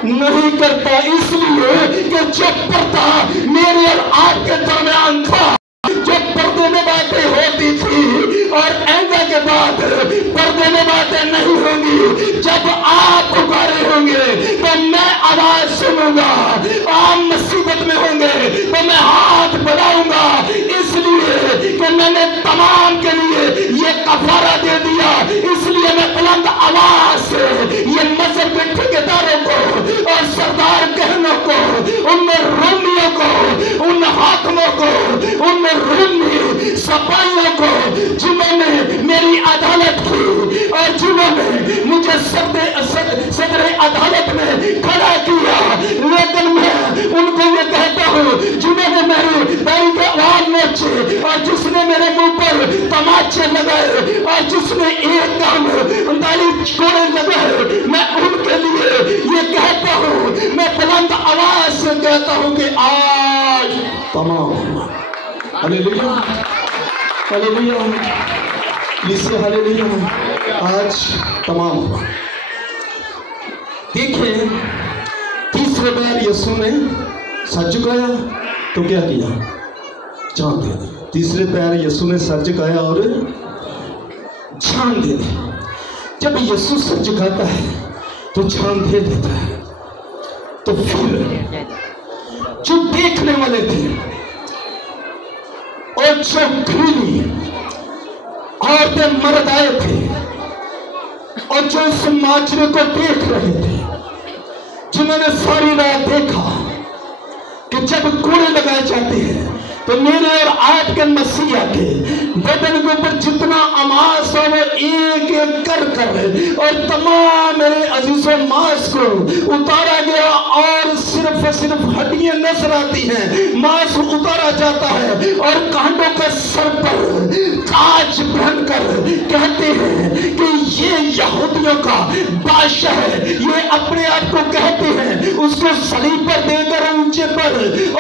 नहीं करता, इसलिए कि जब पर्दा मेरे और आपके दरमियान था, जब पर्दे में बातें होती थी और आइंदा के बाद पर्दे में बातें नहीं होंगी। जब आप पुकारे होंगे तो मैं आवाज सुनूंगा, आप मुसीबत में होंगे तो मैं हाथ बढ़ाऊंगा, इसलिए कि मैंने तमाम के लिए ये कफारा दे दिया। इसलिए मैं बुलंद आवाज से ये मजहब के ठेकेदारों को और सरदार कहनों को, उन रोमियों को, उन हाकिमों को, उन रोमी सपाइयों को जिन्होंने बचे और जिसने मेरे मुंह पर तमाचे लगाए और जिसने एक काम ताली कोड़े लगाए, मैं उनके लिए ये कहता हूँ, मैं बुलंद आवाज से कहता हूँ कि आज तमाम हुआ। हालेलुया, हालेलुया, इससे हालेलुया, आज तमाम हुआ। देखिए, तीसरे बार यीशु ने सर झुकाया तो क्या किया? जान दे दी। तीसरे पैर यीशु ने सर झुकाया और जान दे दी। जब यीशु सर झुकाता है तो जान दे देता है। तो फिर जो देखने वाले थे और जो घृणी औरतें मर्द आए थे और जो इस माजरे को देख रहे थे, जिन्होंने सारी रात देखा कि जब कोड़े लगाए जाते हैं तो मेरे और आपके मसीहा के बदन के ऊपर जितना मांस है वो एक एक कर और तमाम मेरे अजीजों मांस को उतारा गया और सिर्फ हड्डियां नजर आती हैं, मांस उतारा जाता है और कांटों का सर पर ताज पहनकर कहते हैं कि ये यहूदियों का बादशाह है। ये अपने आप को कहते हैं, उसको सलीब पर देकर ऊंचे पर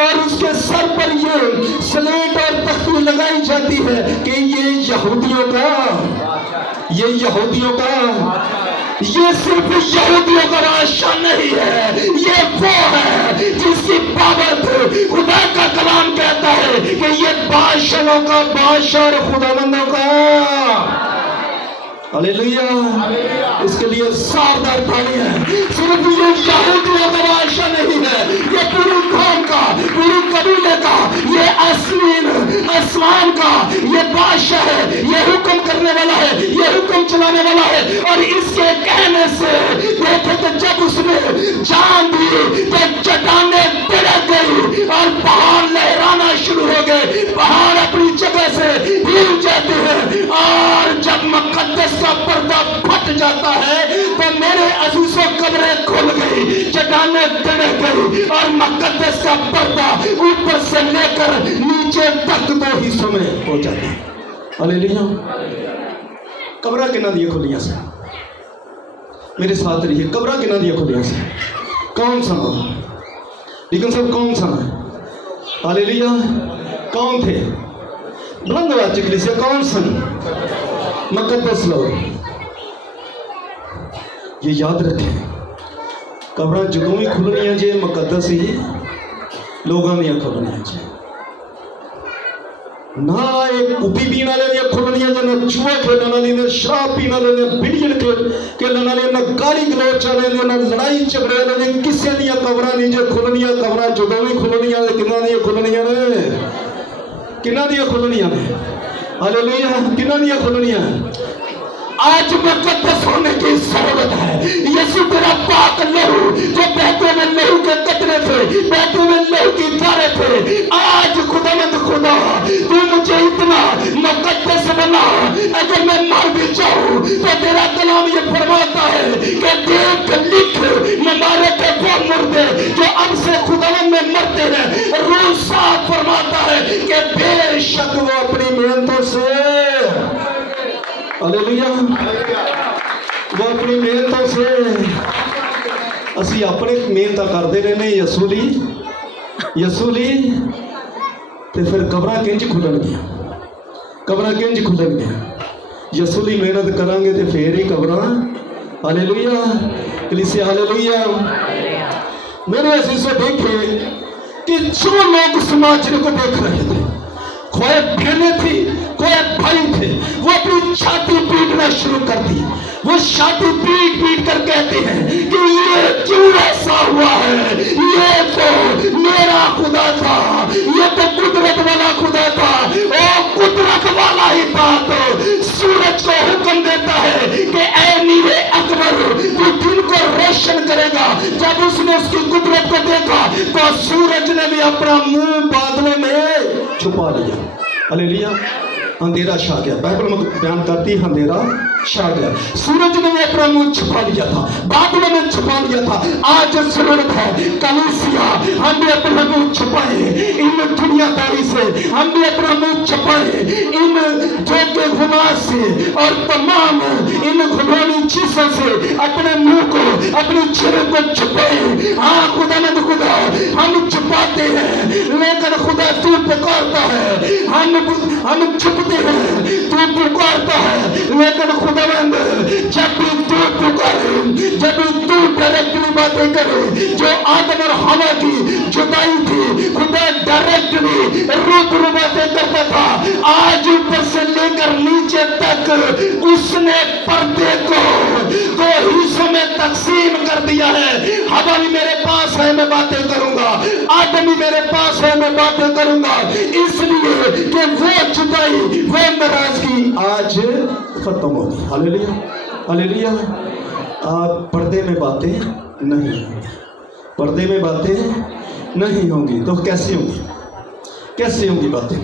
और उसके सर पर ये स्लेट और तख्ती लगाई जाती है कि ये यहूदियों का, ये यहूदियों का, ये सिर्फ यहूदियों का बादशाह नहीं है, ये वो है जिसकी बाबत खुदा का कलाम कहता है कि ये बादशाहों का बादशाह और खुदाबंदों का। हालेलुया, इसके लिए शानदार तालियां हैं। सिर्फ ये यहूदियों का बादशाह नहीं है, ये पूरी कौम का, पूरी कबीले का, ये आसमान का ये बादशाह है, ये हुक्म करने वाला है, ये हुक्म चलाने वाला है। और इसके कहने से देखे तो जब उसने जान दी तो चट्टानें तिड़क गई और पहाड़ लहराना शुरू हो गए, पहाड़ अपनी जगह से हिल जाते हैं। और जब मुकद्दस का पर्दा फट जाता है तो मेरे अजीजों कब्रें खुल गई, चट्टानें तिड़क गई और मुकद्दस का पर्दा ऊपर से लेकर नीचे तक दो हिस्सों में हो जाता है। हालेलुया, कब्रां किन्हां दी खुलियां से? मेरे साथ रहिए, कब्रां किन्हां दी खुलियां से? कौन सा? लेकिन सब कौन सा? हालेलुया, कौन थे? बुलंद आवाज से कलीसिया, कौन सन? मुकद्दस लोग। ये याद रखें, कब्रां जदों भी खुलनियां जे मुकद्दस ही लोगों दी खुलनियां जे, ना एक कुपी पीने वाले दी खुलनियां जे, ना जुआ खेलने वाली, ना शराब पीने वाले दी, बिलियन खेलने वाले, ना गाली गलौच वाले दी, ना लड़ाई झगड़े वाले दी, किसी दी कब्रां नहीं जे खुलनियां। कब्रां जदों भी खुलनियां ने किन्हां दी खुलनियां ने? किन्हां दी खुलनियां ने? हालेलुया, किन्हां दी खुलनियां? आज मुकद्दस होने की जरूरत है। यीशु तेरा पाक लहू जो बहते में लहू के कतरे थे, बहते में लहू की धारे थे, आज खुदावंद खुदा तू मुझे इतना मुकद्दस बना, अगर मैं मर भी जाऊं तो तेरा कलाम ये फरमाता है कि देख लिख हमारे के वो मुर्दे जो अब से खुदावंद में मरते हैं। रूह साफ फरमाता है कि बेशक वो अपनी मेहनतों से, हालेलुया, वो अपनी मेहनतों से, असी अपने मेहनत करते रहने यसूली ते फिर कब्रां किंज खुलन गया, कब्रां किंज खुलन गया? यसूली मेहनत करांगे तो फिर ही कब्रां। हालेलुया, कलीसिया, हालेलुया। मेरे अजीजों देखे कि जो लोग समाज को देख रहे थे, कोई बहनें थी, कोई भाई थे, वो अपनी छाती पीटना शुरू कर दी। वो छाती पीट कर कहते हैं कि ये क्यों ऐसा हुआ है? ये तो मेरा खुदा था, ये तो कुदरत वाला खुदा था, वो कुदरत वाला ही था। तो सूरज को हुक्म देता है कि ऐ नीले अकबर, तू दिन को रोशन करेगा। जब उसने उसकी कुदरत को देखा तो सूरज ने भी अपना मुंह बादलों में छुपा लिया। हालेलुया, अंधेरा छा गया। बाइबल में बयान करती है अंधेरा छा गया। सूरज ने अपना मुंह छुपा लिया था, बादलों में छुपा लिया था। आज जरूरत है कलीसिया, हम भी अपना मुंह छुपाए इन दुनियादारी से, हम भी अपना मुंह छुपाए इन धोखे गुना से और तमाम इन घुनौनी चीजों से अपने मुंह को, अपने चेहरे को छुपाए। हाँ खुदा ने खुदा हम छुपाते हैं, लेकिन खुदा तू पुकारता है। हम छुपते हैं, तू पुकारता है, लेकिन खुदावंद जब भी तू पुकारे, जब भी तू डायरेक्टली बातें करे, जो आदम और हवा की जुदाई थी, खुदा डायरेक्टली रूबरू बातें करता था। आज ऊपर से लेकर नीचे तक उसने पर्दे को दो हिस्सों में तकसीम कर दिया है। हवा भी मेरे पास है, मैं बातें करूंगा, आदम भी मेरे पास है, मैं बातें करूंगा, इसलिए कि वो जुदाई, वो नाराजगी आज खत्म होगी। Hallelujah, hallelujah. आप पर्दे में बातें नहीं होंगी, पर्दे में बातें नहीं होंगी, तो कैसी होंगी? कैसी होंगी बातें?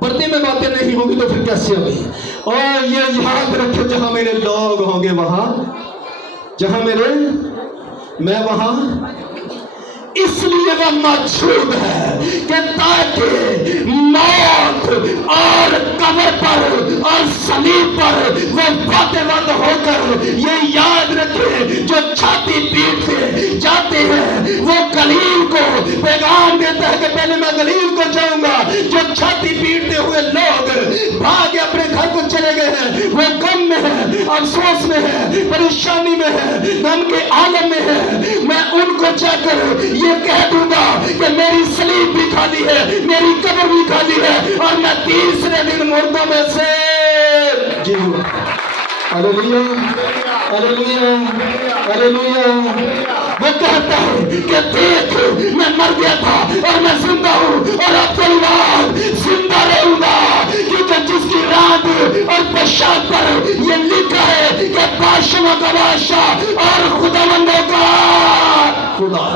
पर्दे में बातें नहीं होंगी तो फिर कैसे होगी? और ये याद रखो, जहां मेरे लोग होंगे वहां, जहां मेरे मैं वहां इसलिए वह मौजूद है कि ताकि मौत और कब्र पर और सलीब पर वो बातें होकर ये याद रखे, जो छाती पीट के जाते हैं वो गलील को पैगाम देता है कि पहले मैं गलील को जाऊंगा। जो छाती पीटते हुए लोग भागे अपने घर को चले गए हैं, वो गम में है, अफसोस में है, परेशानी में है, गम के आलम में है, मैं उनको जाकर ये कह दूंगा कि मेरी सलीब भी खाली है, मेरी कब्र भी खाली है और मैं तीसरे दिन मुर्दों में से जी हूं। Hallelujah, hallelujah, hallelujah. वो कहता है कि देख मैं मर गया था और मैं जिंदा हूं और अब परिवार जिंदा रहूंगा, क्योंकि जिसकी रात और पेशाब पर ये लिखा है कि बादशाहों का बादशाह और खुदावंदों का खुदा।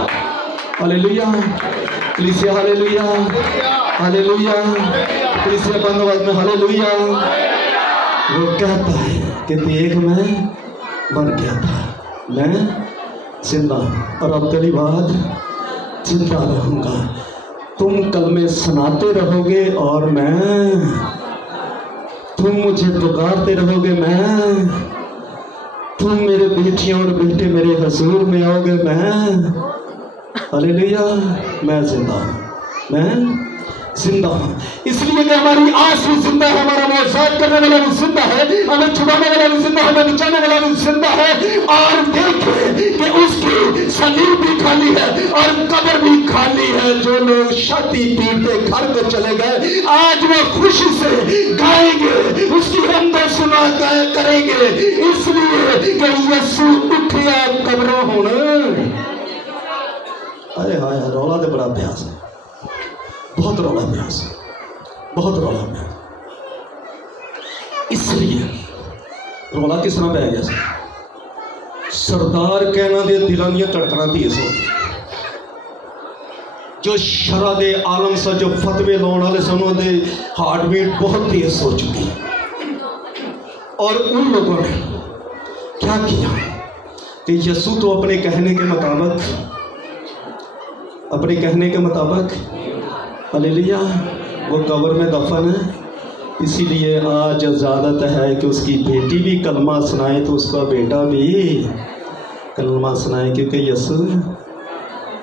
हालेलुया, कलीसिया हालेलुया, हालेलुया, कलीसिया बंदोबस्त में हालेलुया। वो कहता है कि देख मैं मर गया था, मैं जिंदा और अब तेरी बात जिंदा रहूंगा। तुम कलमे सुनाते रहोगे और मैं, तुम मुझे पुकारते रहोगे, मैं, तुम मेरे बेटियों और बेटे मेरे हजूर में आओगे, मैं, हालेलुया, मैं जिंदा हूं, मैं जिंदा हूं। इसलिए कि हमारी आस भी जिंदा है, हमारा मौसाद करने वाला भी जिंदा है, हमें छुड़ाने वाला भी जिंदा है, हमें बचाने वाला भी जिंदा है। और देखिए कि उसकी सलीब भी खाली है और कब्र भी खाली है। जो लोग छाती पीटते घर को चले गए, आज वो खुशी से गाएंगे, उसकी हमदो सुना करेंगे, इसलिए कि यीशु उठिया कब्रों होने। अरे हाय, रौला तो बड़ा अभ्यास है, बहुत रौला अभ्यास है, बहुत रौला अभ्यास। इसलिए रौला किस तरह पै गया? सरदार कहना दे दिलों दी धड़कना तेज हो गई। जो शरा दे आलम सा, जो फतवे लाने वाले सन, उनके हार्ट बीट बहुत तेज हो चुकी। और उन लोगों ने क्या किया कि यीशु तो अपने कहने के मुताबिक, अपने कहने के मुताबिक, हालेलुया, वो कब्र में दफन है। इसीलिए आज इजाज़त है कि उसकी बेटी भी कलमा सुनाए तो उसका बेटा भी कलमा सुनाए, क्योंकि यीशु,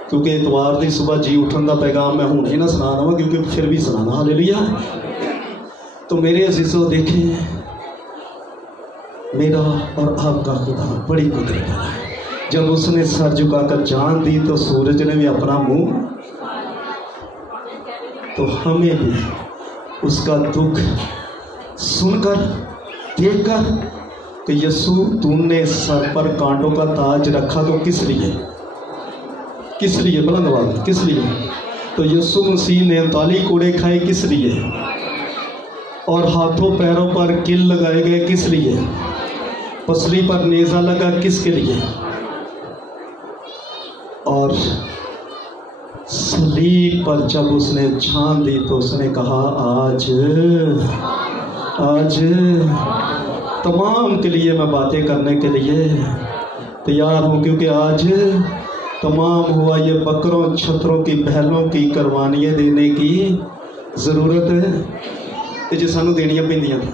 क्योंकि इतवार की सुबह जी उठन का पैगाम मैं हुणे ना सुना दवा, क्योंकि फिर भी सुनाना। हालेलुया। तो मेरे अजीज़ों देखें, मेरा और आपका खुदा बड़ी कुदरत वाला है। जब उसने सर झुकाकर जान दी तो सूरज ने भी अपना मुंह, तो हमें भी उसका दुख सुनकर, देखकर कि यीशु तूने सर पर कांटों का ताज रखा, तो किस लिए, किस लिए, बुलंद आवाज़, किस लिए? तो यीशु मसीह ने 39 कोड़े खाए, किस लिए? और हाथों पैरों पर किल लगाए गए, किस लिए? पसली पर नेज़ा लगा, किसके लिए? और सलीब पर जब उसने जान दी तो उसने कहा आज तमाम के लिए मैं बातें करने के लिए तैयार हूँ, क्योंकि आज तमाम हुआ ये बकरों छतरों की बहलों की कुर्बानियाँ देने की ज़रूरत है तो जो सानू देनियाँ पैंदियां ने।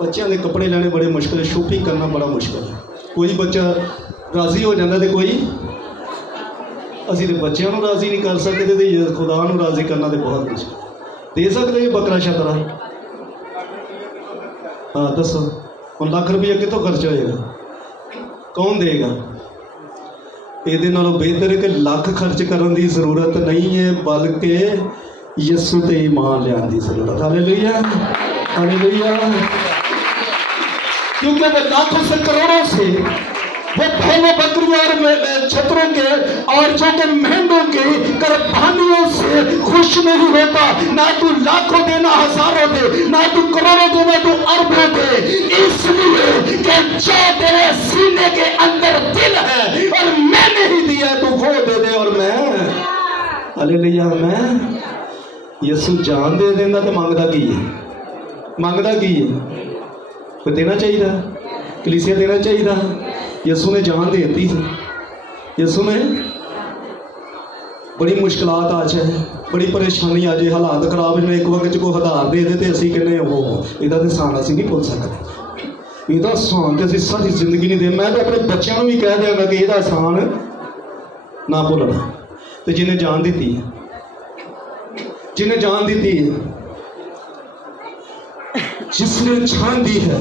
बच्चों के कपड़े लेने बड़े मुश्किल है, शॉपिंग करना बड़ा मुश्किल है। कोई बच्चा राज़ी हो जाता तो कोई असी तो बच्चों को राज़ी नहीं कर सकते तो खुदा को राज़ी करना तो बहुत मुश्किल। दे सकते ये बकरा शतरा? हाँ दसो हम लाख रुपया कितों खर्च होएगा, कौन देगा? ये नालों बेहतर है कि लाख खर्च करने की ज़रूरत नहीं है, बल्कि यसू ते ईमान लियाने की ज़रूरत। Hallelujah hallelujah. क्योंकि वो लाखों से करोड़ों से वो पहले बकरियों और छतरों के और जो के मेंढों के कुर्बानियों से खुश नहीं होता। ना तू लाखों देना हजारों दे, ना तू करोड़ों देना तू अरबों दे, इसलिए कि जो तेरे सीने के अंदर दिल है और मैंने ही दिया तू वो दे दे। और मैं हालेलुया मैं यसू जान दे देना तो मंगदा की है? मंगदा की है? कोई देना चाहिए, कलीसिया देना चाहिए। यसू ने जान दे दी थी। यसू ने बड़ी मुश्किलात आ जाए, बड़ी परेशानी आ जाए, हालात खराब ने, एक वक्त को हज़ार दे दे असी कहने वो यदा तो एहसान असी नहीं भुल सकते। यदा एहसान तो असी सारी जिंदगी नहीं दे। मैं तो अपने बच्चों को भी कह देंगा कि यदा एहसान ना भुलना। तो जिन्हें जान दी है, जिन्हें जान दी है, जिसने जान दी है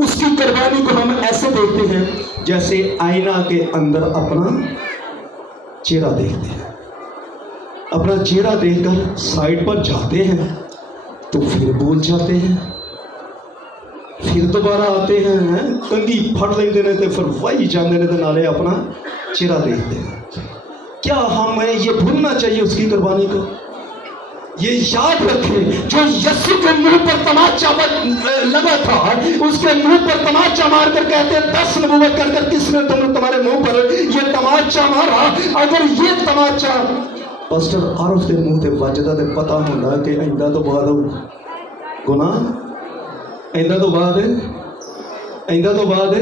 उसकी कुर्बानी को हम ऐसे देखते हैं जैसे आईना के अंदर अपना चेहरा देखते हैं। अपना चेहरा देखकर साइड पर जाते हैं तो फिर भूल जाते हैं, फिर दोबारा आते हैं, कंघी फड़ लेते हैं तो फिर वही जाते हैं तो नाले अपना चेहरा देखते हैं। क्या हमें ये भूलना चाहिए उसकी कुर्बानी को? ये याद रखें, जो यीशु के मुंह पर तमाचा लगा था, उसके मुंह पर तमाचा मारकर कहते 10 नबूवत कर कर किसने तुम्हारे मुंह पर ये तमाचा मारा? अगर ये तमाचा पास्टर आरफ के मुंह से बजदा तो पता होता कि इंदा तो बाद गुनाह, इंदा तो बाद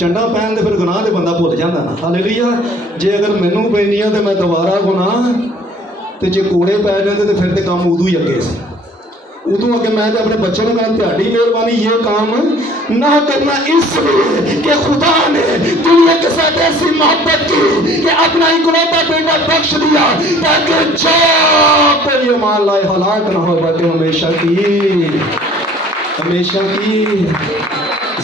चंडा पैन तो फिर गुनाह तो बंदा भुल जाता ना। हालेलुया। जे अगर मैनू पैनी है तो मैं दोबारा गुनाह, तो जे कोड़े पै जाते तो फिर तो काम उदू ही अगे से, उदू अगे मैं तो अपने बच्चों ने कहा त्याड़ी मेहरबानी ये काम ना करना, इसलिए कि खुदा ने दुनिया के साथ ऐसी मोहब्बत की कि अपना इकलौता बेटा बख्श दिया ताकि जो कोई ईमान लाए हलाक ना हो, बल्कि हमेशा की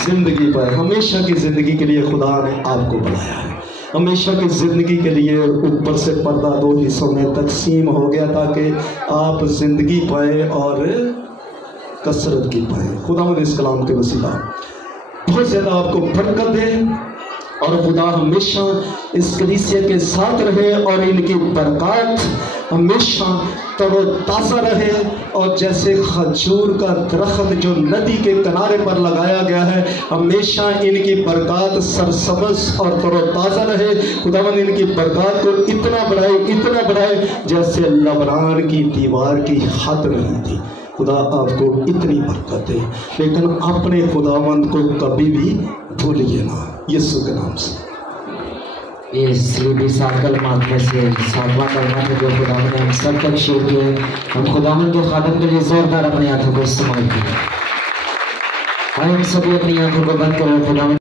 जिंदगी पाए। हमेशा की जिंदगी के लिए खुदा ने आपको बनाया है। हमेशा की ज़िंदगी के लिए ऊपर से पर्दा 2 हिस्सों में तकसीम हो गया ताकि आप ज़िंदगी पाए और कसरत की पाए। खुदा इस कलाम के वसीला बहुत ज़्यादा आपको बरकत दे और खुदा हमेशा इस कलीसिया के साथ रहे और इनकी बरकत हमेशा तरोताज़ा रहे। और जैसे खजूर का दरख्त जो नदी के किनारे पर लगाया गया है, हमेशा इनकी बरकत सरसब्ज़ और तरोताज़ा रहे। खुदावंद इनकी बरकत को इतना बढ़ाए जैसे लबनान की दीवार की हद नहीं थी। खुदा आपको इतनी बरकत दे, लेकिन अपने खुदावंद को कभी भी भूलिए ना, यीशु के नाम से। ये सलीबी 7 कलमात में से 7वां कलमा है जो खुदावंद ने हम सब तक शेयर किए। हम खुदावंद के खादम के लिए जोरदार अपनी आंखों को इस्तेमाल किए। हम सभी अपनी आंखों को बंद करें। खुदावंद